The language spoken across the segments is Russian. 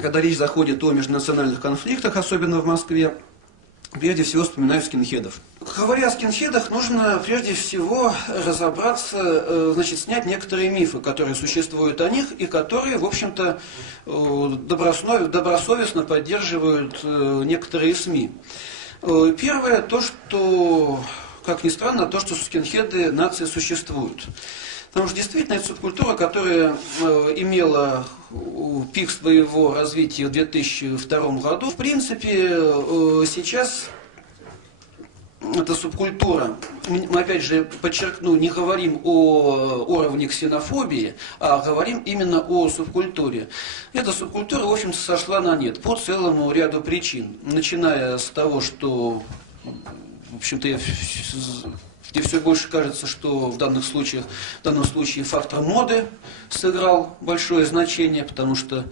когда речь заходит о межнациональных конфликтах, особенно в Москве, прежде всего вспоминаю скинхедов. Говоря о скинхедах, нужно прежде всего разобраться, значит, снять некоторые мифы, которые существуют о них и которые, в общем-то, добросовестно поддерживают некоторые СМИ. Первое, то, что, как ни странно, то, что скинхеды нации существуют. Потому что действительно это субкультура, которая имела пик своего развития в 2002 году. В принципе, сейчас эта субкультура, мы опять же подчеркну, не говорим о уровне ксенофобии, а говорим именно о субкультуре. Эта субкультура, в общем-то, сошла на нет по целому ряду причин. Начиная с того, что, в общем-то, мне все больше кажется, что в данном случае фактор моды сыграл большое значение, потому что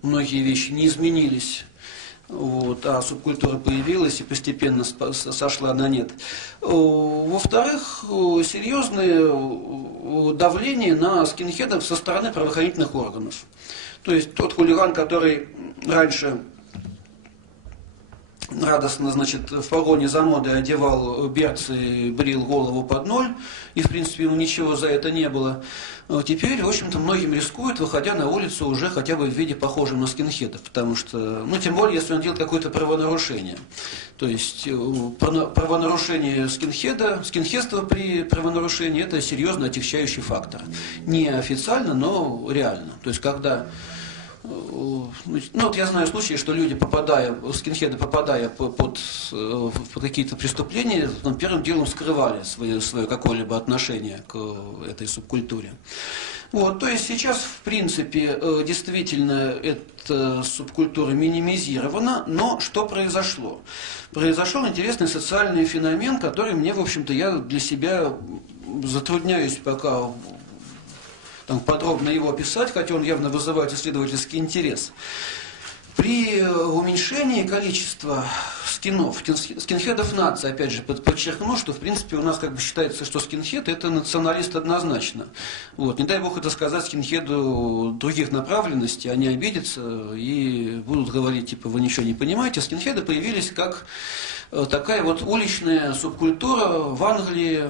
многие вещи не изменились, вот, а субкультура появилась и постепенно сошла на нет. Во-вторых, серьезное давление на скинхедов со стороны правоохранительных органов. То есть тот хулиган, который раньше радостно, значит, в погоне за модой одевал берцы, брил голову под ноль, и, в принципе, ему ничего за это не было. Теперь, в общем-то, многим рискуют, выходя на улицу уже хотя бы в виде похожем на скинхедов, потому что, ну, тем более, если он делает какое-то правонарушение. То есть, правонарушение скинхедство при правонарушении – это серьезно отягчающий фактор. Не официально, но реально. То есть, когда... Ну, вот я знаю случаи, что люди, скинхеды, попадая под какие-то преступления, первым делом скрывали свое какое-либо отношение к этой субкультуре. Вот, то есть сейчас, в принципе, действительно эта субкультура минимизирована, но что произошло? Произошел интересный социальный феномен, который мне, в общем-то, я для себя затрудняюсь пока подробно его описать, хотя он явно вызывает исследовательский интерес. При уменьшении количества скинхедов нации, опять же, подчеркну, что в принципе у нас как бы считается, что скинхед это националист однозначно. Вот. Не дай бог это сказать скинхеду других направленностей, они обидятся и будут говорить, типа, вы ничего не понимаете. Скинхеды появились как такая вот уличная субкультура в Англии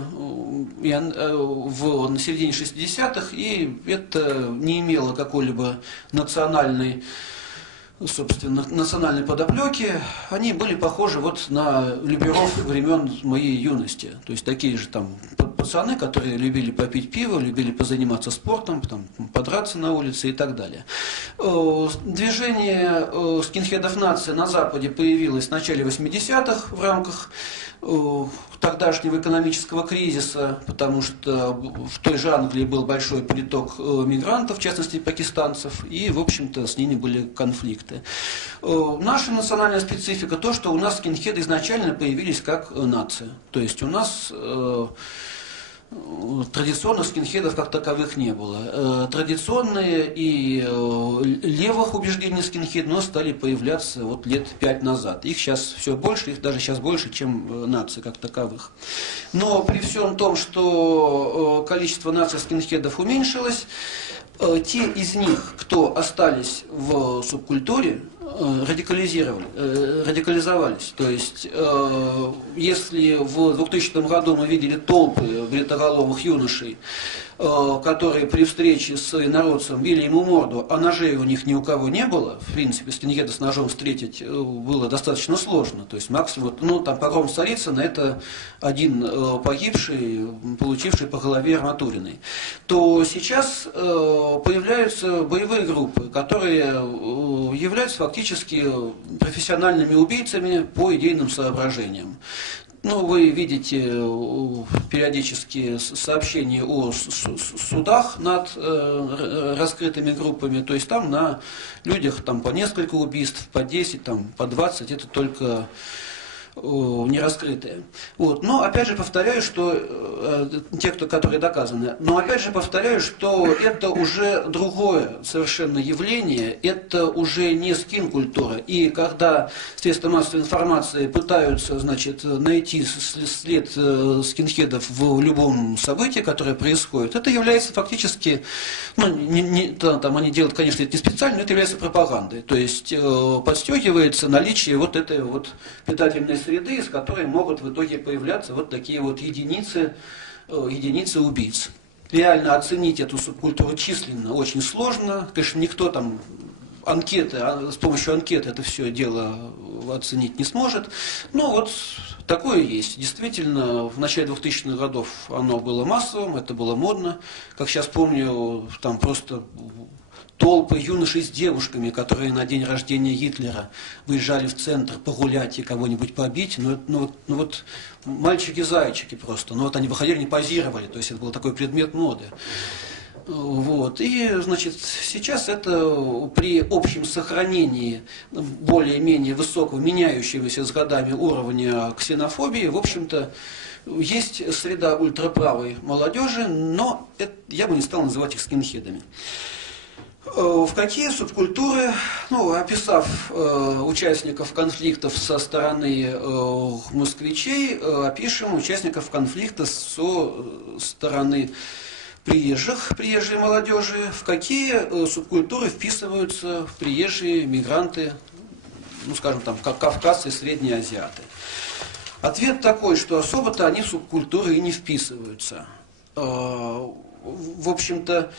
на середине 60-х, и это не имело какой-либо национальной подоплеки. Они были похожи вот на люберов времен моей юности. То есть такие же там пацаны, которые любили попить пиво, любили позаниматься спортом, там, подраться на улице и так далее. Движение скинхедов нации на Западе появилось в начале 80-х в рамках тогдашнего экономического кризиса, потому что в той же Англии был большой приток мигрантов, в частности пакистанцев, и, в общем-то, с ними были конфликты. Наша национальная специфика то, что у нас скинхеды изначально появились как нация. То есть у нас традиционных скинхедов как таковых не было. Традиционные и левых убеждений скинхедов, но стали появляться вот лет 5 назад. Их сейчас все больше, их даже сейчас больше, чем наций как таковых. Но при всем том, что количество наций скинхедов уменьшилось, те из них, кто остались в субкультуре, радикализовались. То есть, если в 2000 году мы видели толпы бритоголовых юношей, которые при встрече с инородцем били ему морду, а ножей у них ни у кого не было, в принципе, скинхеда с ножом встретить было достаточно сложно. То есть максимум, там погром Царицына, это один погибший, получивший по голове арматуриной. То сейчас появляются боевые группы, которые являются фактически профессиональными убийцами по идейным соображениям. Ну, вы видите периодически сообщения о судах над раскрытыми группами, то есть там на людях там, по несколько убийств, по 10, там, по 20, это только не раскрытые. Вот. Но опять же повторяю, что те, которые доказаны, но опять же повторяю, что это уже другое совершенно явление, это уже не скин-культура. И когда средства массовой информации пытаются, значит, найти след скинхедов в любом событии, которое происходит, это является фактически, там они делают, конечно, это не специально, но это является пропагандой. То есть подстегивается наличие вот этой вот питательной среды, из которой могут в итоге появляться вот такие вот единицы убийц. Реально оценить эту субкультуру численно очень сложно. Конечно, никто там с помощью анкеты это все дело оценить не сможет. Но вот такое есть. Действительно, в начале 2000-х годов оно было массовым, это было модно. Как сейчас помню, там просто толпы юношей с девушками, которые на день рождения Гитлера выезжали в центр погулять и кого-нибудь побить. Вот мальчики-зайчики просто. Но вот они выходили, не позировали. То есть это был такой предмет моды. Вот. И, значит, сейчас это при общем сохранении более-менее высокого, меняющегося с годами уровня ксенофобии, в общем-то, есть среда ультраправой молодежи, но я бы не стал называть их скинхедами. В какие субкультуры, описав участников конфликтов со стороны москвичей, опишем участников конфликта со стороны приезжей молодежи, в какие субкультуры вписываются приезжие мигранты, скажем там, как кавказцы и средние азиаты. Ответ такой, что особо-то они в субкультуры и не вписываются. В общем-то,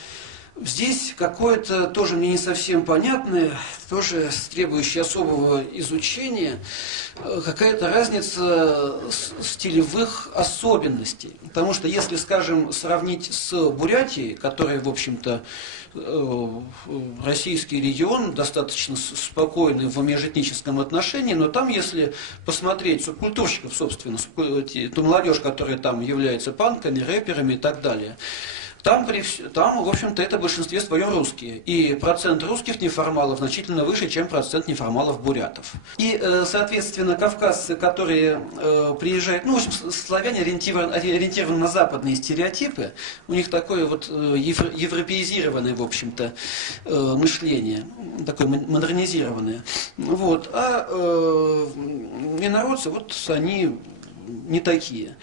здесь какое-то тоже мне не совсем понятное, тоже требующее особого изучения, какая-то разница стилевых особенностей. Потому что если, скажем, сравнить с Бурятией, которая, в общем-то, российский регион, достаточно спокойный в межэтническом отношении, но там, если посмотреть субкультурщиков, собственно, ту молодежь, которая там является панками, рэперами и так далее, там, в общем-то, это в большинстве своем русские. И процент русских неформалов значительно выше, чем процент неформалов-бурятов. И, соответственно, кавказцы, которые приезжают, в общем, славяне ориентированы на западные стереотипы, у них такое вот европеизированное, в общем-то, мышление, такое модернизированное. Вот. А инородцы, вот они не такие.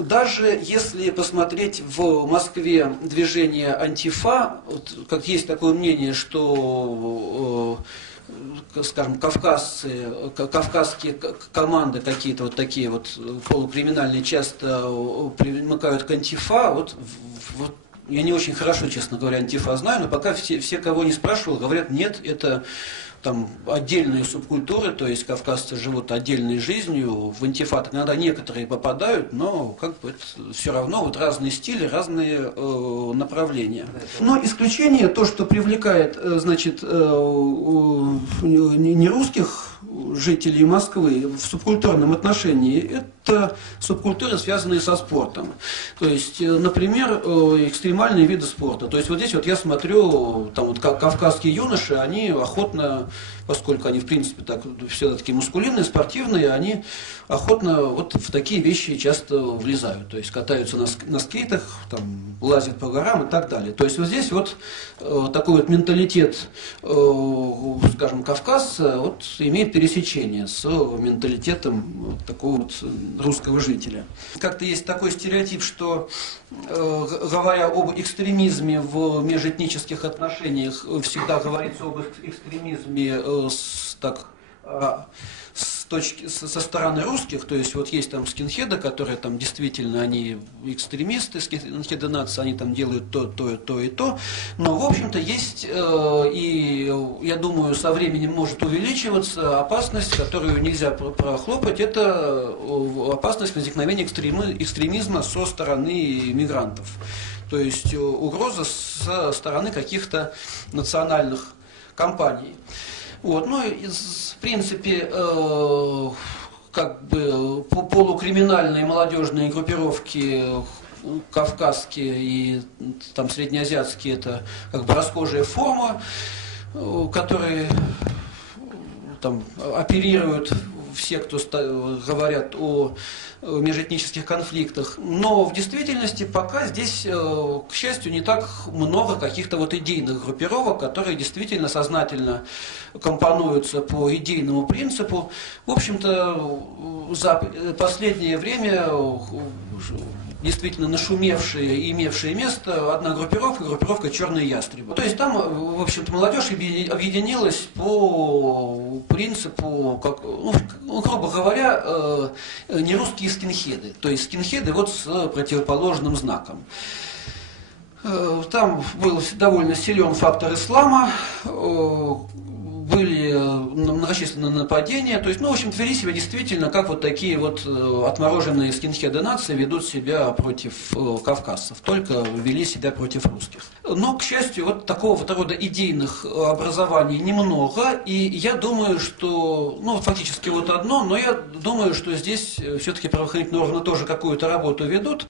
Даже если посмотреть в Москве движение антифа, вот, как есть такое мнение, что, скажем, кавказские команды какие-то вот такие вот полукриминальные часто примыкают к антифа, вот я не очень хорошо, честно говоря, антифа знаю, но пока все, кого не спрашивал, говорят, нет, это там отдельные субкультуры, то есть кавказцы живут отдельной жизнью, в антифат иногда некоторые попадают, но как бы это все равно вот разные стили, разные направления. Но исключение, то, что привлекает, значит, не русских жителей Москвы в субкультурном отношении, это субкультуры, связанные со спортом. То есть, например, экстремальные виды спорта. То есть вот здесь вот я смотрю, там вот кавказские юноши, они охотно, поскольку они в принципе так все такие мускулинные, спортивные, они охотно вот в такие вещи часто влезают. То есть катаются на скейтах, там, лазят по горам и так далее. То есть вот здесь вот такой вот менталитет, скажем, кавказца вот имеет пересечение с менталитетом такого вот русского жителя. Как-то есть такой стереотип, что, говоря об экстремизме в межэтнических отношениях, всегда говорится об экстремизме со стороны русских, то есть вот есть там скинхеды, которые там действительно они экстремисты, скинхеды нации, они там делают то и то, но в общем-то есть и я думаю со временем может увеличиваться опасность, которую нельзя прохлопать, это опасность возникновения экстремизма со стороны мигрантов, то есть угроза со стороны каких-то национальных компаний. Вот, в принципе, как бы полукриминальные молодежные группировки кавказские и там среднеазиатские, это как бы расхожая форма, которые там оперируют все, кто говорят о межэтнических конфликтах. Но в действительности пока здесь, к счастью, не так много каких-то вот идейных группировок, которые действительно сознательно компонуются по идейному принципу. В общем-то, за последнее время действительно нашумевшие и имевшие место одна группировка «Черные ястребы». То есть там, в общем-то, молодежь объединилась по принципу, как, ну, грубо говоря, нерусские скинхеды. То есть скинхеды вот с противоположным знаком. Там был довольно силен фактор ислама, были многочисленные нападения, то есть, ну, в общем, вели себя действительно, как вот такие вот отмороженные скинхеды нации ведут себя против кавказцев, только вели себя против русских. Но, к счастью, вот такого рода идейных образований немного, и я думаю, что, ну, фактически вот одно, но я думаю, что здесь все-таки правоохранительные органы тоже какую-то работу ведут.